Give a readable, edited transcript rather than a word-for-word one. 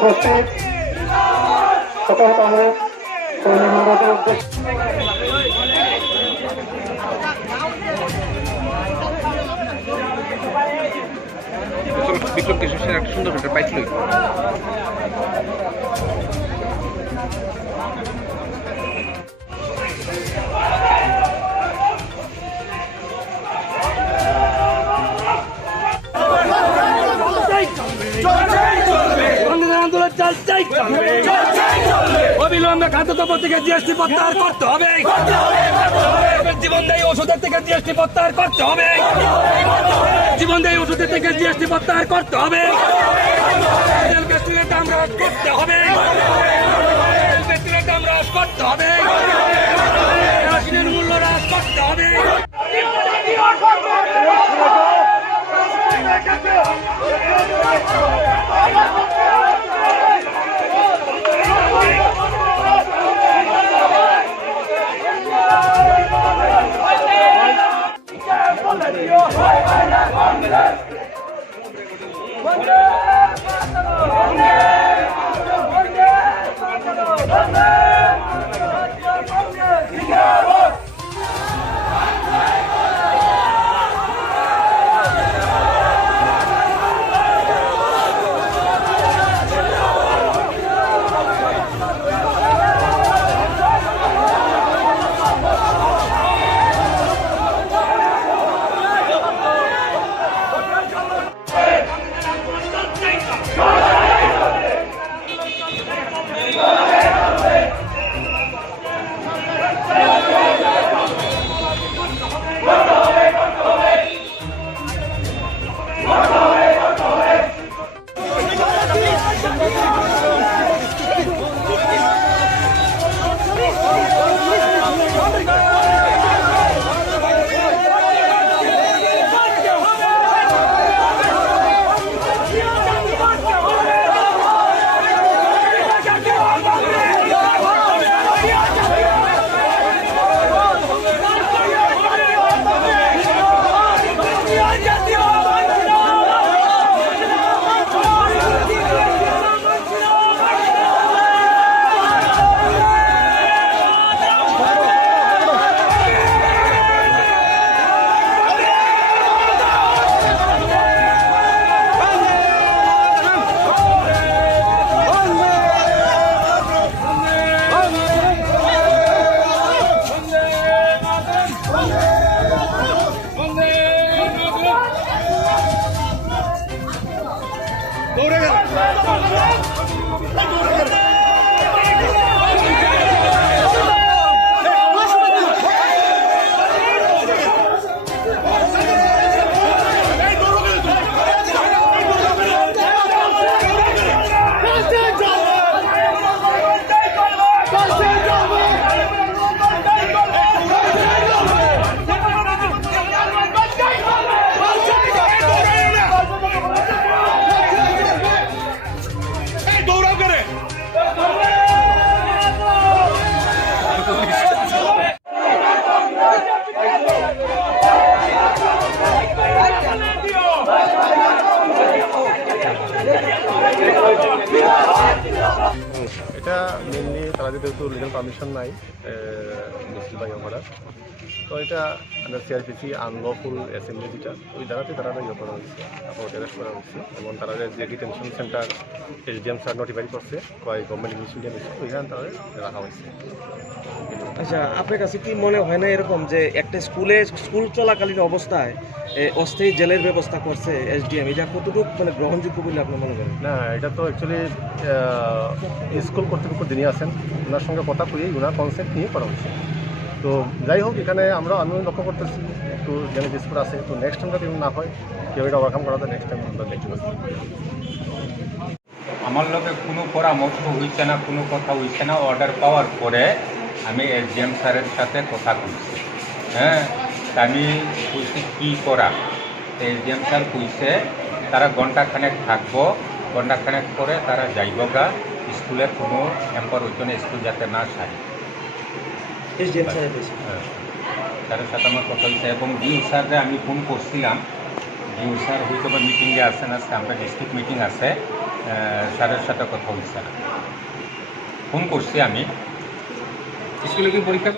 উপস্থিত সকলতম কর্মীবৃন্দদের উদ্দেশ্যে বিক্রম কিশোর একটা সুন্দর একটা পাইছিল। অবিলম্বে খাদ্যদ্রব্য থেকে জিএসটি প্রত্যাহার করতে হবে। জীবনদায়ী ওষুধের থেকে জিএসটি প্রত্যাহার করতে হবে। জীবনদায়ী ওষুধের থেকে জিএসটি প্রত্যাহার করতে হবে। দাম হ্রাস করতে হবে। দাম হ্রাস করতে হবে। কেরোসিনের মূল্য হ্রাস করতে হবে। এটা মেনলি তারা যেহেতু লিগাল পারমিশন নাই মিছিল বা ইয়ে করার, তো এটা আন্ডার সিআরপিসি আনলফুল অ্যাসেম্বলি যেটা ওই জায়গাতে তারা ইয়ে করা হয়েছে, তারপর অ্যারেস্ট করা হয়েছে এবং তারা যে detention centre SDM sir notify করছে কয় গভর্নমেন্ট ইংলিশ মিডিয়াম ওইখানে তারা রাখা হয়েছে। আচ্ছা, আপনার কাছে কি মনে হয় না এরকম যে একটা স্কুল চলাকালীন অবস্থায় অস্থায়ী জেলের ব্যবস্থা করছে এসডিএম, এটা কতটুকু মানে গ্রহণযোগ্য বলে আপনি মনে করেন? না, এটা তো অ্যাকচুয়ালি স্কুল কর্তৃপক্ষ যিনি আছেন ওনার সঙ্গে কথা কইয়েই ওনার কনসেপ্ট নিয়ে করা হয়েছে। তো যাই হোক, এখানে আমি লক্ষ্য করতেছি একটু যেন ডিসপুট আছে, তো নেক্সট টাইম যদি না হয় কেউ এটা ওভারকাম করা নেক্সট টাইম আমরা দেখতে পাচ্ছি। আমার লগে কোনো পরামর্শ হয়েছে না, কোনো কথা হয়েছে না। অর্ডার পাওয়ার পরে আমি এসডিএম স্যারের সাথে কথা বলছি, হ্যাঁ, আমি বলছি কী করা। এসডিএম স্যার কইছে তারা ঘণ্টাখানেক থাকবো, ঘণ্টাখানেক পরে তারা যাইব গা, স্কুলের কোনো হ্যাম্পার হইতো না, স্কুল যাতে না সারি। হ্যাঁ, তাদের সাথে আমার কথা হয়েছে এবং ডিউ স্যাররে আমি ফোন করছিলাম। ডিউ স্যার হয়তো বা মিটিংয়ে আসেন, আজকে আমরা ডিস্ট্রিক্ট মিটিং আছে, স্যারের সাথে কথা হচ্ছে না। ফোন করছি আমি। স্কুলে কি পরীক্ষা